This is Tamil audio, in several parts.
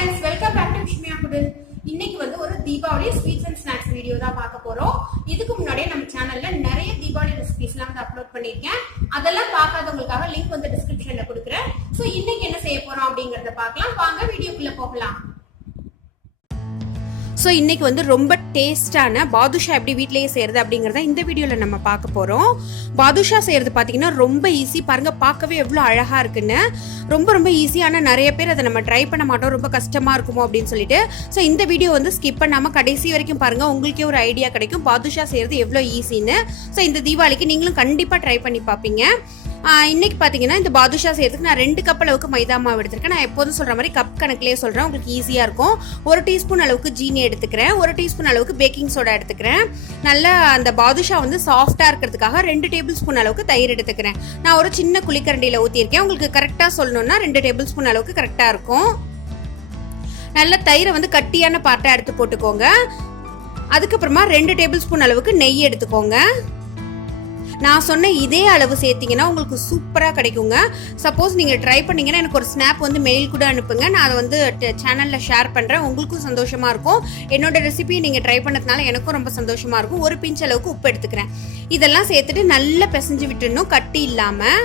friends, welcome back to Vishmiya Food. இன்னைக்கு வந்து ஒரு Deepavali sweets and snacks video தான் பார்க்க போறோம். இதுக்கு முன்னாடியே நம்ம சேனல்ல நிறைய தீபாவளி ரெசிபிஸ்லாம் வந்து அப்லோட் பண்ணிருக்கேன். அதெல்லாம் பார்க்காதவங்களுக்காக லிங்க் வந்து டிஸ்கிரிப்ஷன்ல கொடுக்குறேன். சோ இன்னைக்கு என்ன செய்ய போறோம் அப்படிங்கறத பார்க்கலாம். வாங்க வீடியோக்குள்ள போகலாம். ஸோ இன்றைக்கி வந்து ரொம்ப டேஸ்டான பாதுஷா எப்படி வீட்டிலேயே செய்கிறது அப்படிங்கிறத இந்த வீடியோவில் நம்ம பார்க்க போகிறோம். பாதுஷா செய்கிறது பார்த்தீங்கன்னா ரொம்ப ஈஸி. பாருங்கள், பார்க்கவே எவ்வளோ அழகாக இருக்குன்னு. ரொம்ப ஈஸியான, நிறைய பேர் அதை நம்ம ட்ரை பண்ண மாட்டோம், ரொம்ப கஷ்டமாக இருக்குமோ அப்படின்னு சொல்லிட்டு. ஸோ இந்த வீடியோ வந்து ஸ்கிப் பண்ணாமல் கடைசி வரைக்கும் பாருங்கள், உங்களுக்கே ஒரு ஐடியா கிடைக்கும் பாதுஷா செய்கிறது எவ்வளோ ஈஸின்னு. ஸோ இந்த தீபாவளிக்கு நீங்களும் கண்டிப்பாக ட்ரை பண்ணி பார்ப்பீங்க. இன்னைக்கு பார்த்தீங்கன்னா இந்த பாதுஷா செய்யறதுக்கு நான் 2 கப் அளவுக்கு மைதா மாவு எடுத்திருக்கேன். நான் எப்போதும் சொல்கிற மாதிரி கப் கணக்கிலே சொல்கிறேன், உங்களுக்கு ஈஸியாக இருக்கும். 1 டீஸ்பூன் அளவுக்கு ஜீனி எடுத்துக்கிறேன். 1 டீஸ்பூன் அளவுக்கு பேக்கிங் சோடா எடுத்துக்கிறேன். நல்லா அந்த பாதுஷா வந்து சாஃப்டாக இருக்கிறதுக்காக 2 டேபிள் ஸ்பூன் அளவுக்கு தயிர் எடுத்துக்கிறேன். நான் ஒரு சின்ன குழிக்கரண்டியில் ஊற்றிருக்கேன். உங்களுக்கு கரெக்டாக சொல்லணும்னா 2 டேபிள் ஸ்பூன் அளவுக்கு கரெக்டாக இருக்கும். நல்ல தயிரை வந்து கட்டியான பார்ட்டாக எடுத்து போட்டுக்கோங்க. அதுக்கப்புறமா 2 டேபிள் ஸ்பூன் அளவுக்கு நெய் எடுத்துக்கோங்க. நான் சொன்ன இதே அளவு சேர்த்திங்கன்னா உங்களுக்கு சூப்பராக கிடைக்குங்க. சப்போஸ் நீங்கள் ட்ரை பண்ணிங்கன்னா எனக்கு ஒரு ஸ்னாப் வந்து மெயில் கூட அனுப்புங்க. நான் அதை வந்து சேனலில் ஷேர் பண்ணுறேன். உங்களுக்கும் சந்தோஷமாக இருக்கும். என்னோட ரெசிபியை நீங்கள் ட்ரை பண்ணதுனால எனக்கும் ரொம்ப சந்தோஷமாக இருக்கும். 1 பிஞ்ச் அளவுக்கு உப்பு எடுத்துக்கிறேன். இதெல்லாம் சேர்த்துட்டு நல்லா பிசைஞ்சு விட்டுடணும், கட்டி இல்லாமல்.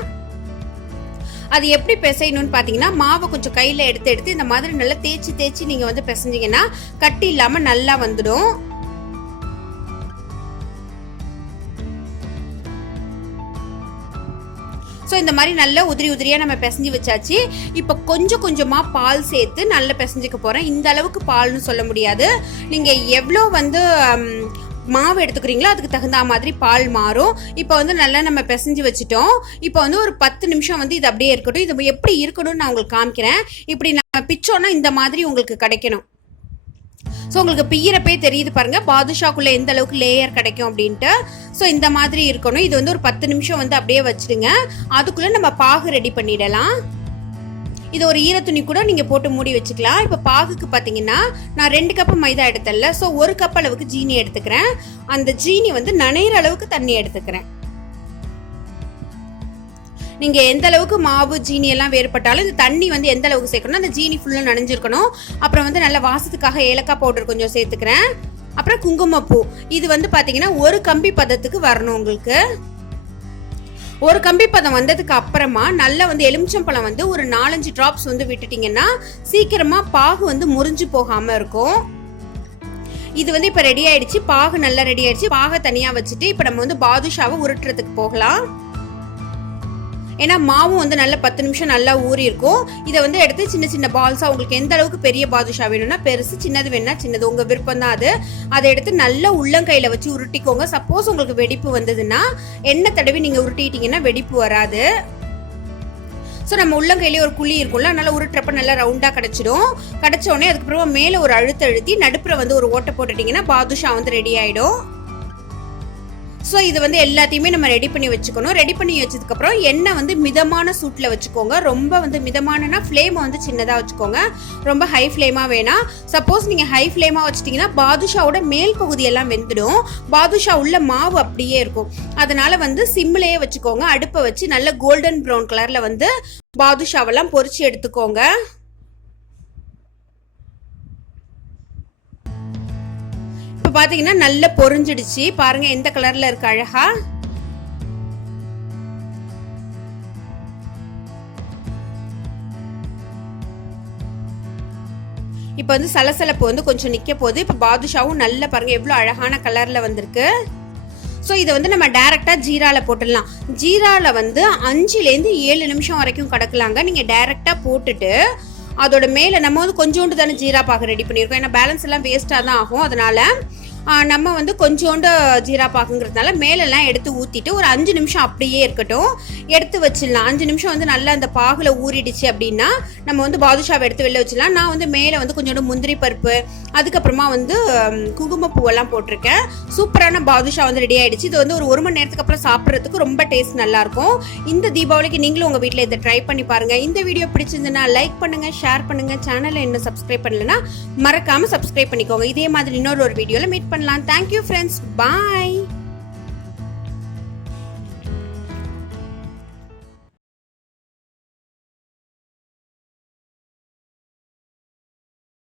அது எப்படி பிசையணும்னு பார்த்தீங்கன்னா, மாவை கொஞ்சம் கையில் எடுத்து இந்த மாதிரி நல்லா தேய்ச்சி நீங்கள் வந்து பிசைஞ்சிங்கன்னா கட்டி இல்லாமல் நல்லா வந்துடும். ஸோ இந்த மாதிரி நல்லா உதிரியாக நம்ம பிசைஞ்சு வச்சாச்சு. இப்போ கொஞ்சமாக பால் சேர்த்து நல்லா பிசைஞ்சிக்க போகிறேன். இந்த அளவுக்கு பால்னு சொல்ல முடியாது. நீங்கள் எவ்வளோ வந்து மாவு எடுத்துக்கிறீங்களோ அதுக்கு தகுந்த மாதிரி பால் மாறும். இப்போ வந்து நல்லா நம்ம பிசைஞ்சு வச்சுட்டோம். இப்போ வந்து ஒரு 10 நிமிஷம் வந்து இது அப்படியே இருக்கட்டும். இது எப்படி இருக்கணும்னு நான் உங்களுக்கு காமிக்கிறேன். இப்படி நம்ம பிச்சோன்னா இந்த மாதிரி உங்களுக்கு கிடைக்கணும். ஸோ உங்களுக்கு பிய்யறப்பே தெரியுது பாருங்க, பாதுஷாக்குள்ள எந்த அளவுக்கு லேயர் கிடைக்கும் அப்படின்ட்டு. ஸோ இந்த மாதிரி இருக்கணும். இது வந்து ஒரு 10 நிமிஷம் வந்து அப்படியே வச்சிடுங்க. அதுக்குள்ள நம்ம பாகு ரெடி பண்ணிடலாம். இது ஒரு ஈரத்துணி கூட நீங்க போட்டு மூடி வச்சுக்கலாம். இப்போ பாகுக்கு பார்த்தீங்கன்னா நான் 2 கப் மைதா எடுத்தேன்ல, ஸோ 1 கப் அளவுக்கு ஜீனி எடுத்துக்கிறேன். அந்த ஜீனி வந்து நனைகிற அளவுக்கு தண்ணி எடுத்துக்கிறேன். நீங்க எந்த அளவுக்கு மாவு ஜீனி எல்லாம் வேறுபட்டாலும் இந்த தண்ணி வந்து எந்த அளவுக்கு சேர்க்கணும், அந்த ஜீனி ஃபுல்லா நனைஞ்சிருக்கணும். அப்புறம் வந்து நல்ல வாசத்துக்காக ஏலக்காய் பவுடர் கொஞ்சம் சேர்த்துக்கிறேன். அப்புறம் குங்குமப்பூ. இது வந்து பாத்தீங்கன்னா 1 கம்பி பதத்துக்கு வரணும். உங்களுக்கு 1 கம்பி பதம் வந்ததுக்கு அப்புறமா நல்லா வந்து எலுமிச்சம்பழம் வந்து ஒரு 4-5 டிராப்ஸ் வந்து விட்டுட்டீங்கன்னா சீக்கிரமா பாகு வந்து முறிஞ்சு போகாம இருக்கும். இது வந்து இப்ப ரெடி ஆயிடுச்சு. பாகு நல்லா ரெடி ஆயிடுச்சு. பாகை தனியா வச்சுட்டு இப்ப நம்ம வந்து பாதுஷாவை உருட்டுறதுக்கு போகலாம். ஏன்னா மாவும் வந்து நல்லா 10 நிமிஷம் நல்லா ஊறி இருக்கும். இதை வந்து எடுத்து சின்ன பால்ஸா, உங்களுக்கு எந்த அளவுக்கு பெரிய பாதுஷா வேணும்னா பெருசு, சின்னது வேணும்னா சின்னது, உங்க விருப்பம் தான் அது. அதை எடுத்து நல்லா உள்ளங்கையில வச்சு உருட்டிக்கோங்க. சப்போஸ் உங்களுக்கு வெடிப்பு வந்ததுன்னா எண்ணெய் தடவி நீங்க உருட்டிட்டீங்கன்னா வெடிப்பு வராது. ஸோ நம்ம உள்ளங்கையிலேயே ஒரு குழி இருக்கும்ல, அதனால உருட்டுறப்ப நல்லா ரவுண்டா கிடைச்சிடும். கிடைச்ச உடனே அதுக்கப்புறமா மேல ஒரு அழுத்தி நடுப்புற வந்து ஒரு ஓட்டை போட்டுட்டீங்கன்னா பாதுஷா வந்து ரெடி ஆயிடும். ஸோ இது வந்து எல்லாத்தையுமே நம்ம ரெடி பண்ணி வச்சுக்கணும். ரெடி பண்ணி வச்சதுக்கப்புறம் எண்ணெய் வந்து மிதமான சூட்டில் வச்சுக்கோங்க. ரொம்ப வந்து மிதமானனா ஃப்ளேமை வந்து சின்னதாக வச்சுக்கோங்க. ரொம்ப ஹை ஃப்ளேமாக வேணாம். சப்போஸ் நீங்கள் ஹை ஃப்ளேமாக வச்சிட்டிங்கன்னா பாதுஷாவோட மேல் பகுதியெல்லாம் வெந்துடும். பாதுஷா உள்ள மாவு அப்படியே இருக்கும். அதனால வந்து சிம்லேயே வச்சுக்கோங்க. அடுப்பை வச்சு நல்ல கோல்டன் ப்ரௌன் கலரில் வந்து பாதுஷாவெல்லாம் பொரிச்சு எடுத்துக்கோங்க. பாத்தீங்கன்னா நல்ல பொரிஞ்சிடுச்சு. பாருங்க எந்த கலர்ல இருக்கு அழகா. இப்ப வந்து சலசலப்பு வந்து கொஞ்சம் நிக்க போகுது. இப்ப பாதுஷாவும் நல்ல பாருங்க எவ்வளவு அழகான கலர்ல வந்திருக்கு. ஸோ இதை வந்து நம்ம டைரக்டா ஜீரால போட்டுடலாம். ஜீரால வந்து 5லேருந்து 7 நிமிஷம் வரைக்கும் கடக்கலாங்க. நீங்க டைரக்டா போட்டுட்டு அதோட மேல நம்ம வந்து கொஞ்சோண்டு தானே ஜீரா பாகு ரெடி பண்ணியிருக்கோம். ஏன்னா பேலன்ஸ் எல்லாம் வேஸ்டா தான் ஆகும். அதனால நம்ம வந்து கொஞ்சோண்டு ஜீரா பாகுங்கிறதுனால மேலெல்லாம் எடுத்து ஊற்றிட்டு ஒரு 5 நிமிஷம் அப்படியே இருக்கட்டும், எடுத்து வச்சிடலாம். 5 நிமிஷம் வந்து நல்லா அந்த பாகுல ஊறிடுச்சு அப்படின்னா நம்ம வந்து பாதுஷாவை எடுத்து வெளில வச்சிடலாம். நான் வந்து மேலே வந்து கொஞ்சோண்டு முந்திரி பருப்பு, அதுக்கப்புறமா வந்து குங்குமப்பூவெல்லாம் போட்டிருக்கேன். சூப்பரான பாதுஷா வந்து ரெடி ஆயிடுச்சு. இது வந்து ஒரு 1 மணி நேரத்துக்கு அப்புறம் சாப்பிட்றதுக்கு ரொம்ப டேஸ்ட் நல்லா இருக்கும். இந்த தீபாவளிக்கு நீங்களும் உங்க வீட்டில் இதை ட்ரை பண்ணி பாருங்க. இந்த வீடியோ பிடிச்சிருந்ததுன்னா லைக் பண்ணுங்க, ஷேர் பண்ணுங்க. சேனலை இன்னும் சப்ஸ்கிரைப் பண்ணலன்னா மறக்காம சப்ஸ்கிரைப் பண்ணிக்கோங்க. இதே மாதிரி இன்னொரு வீடியோல மீட் பண்ணலாம். Thank you friends. Bye.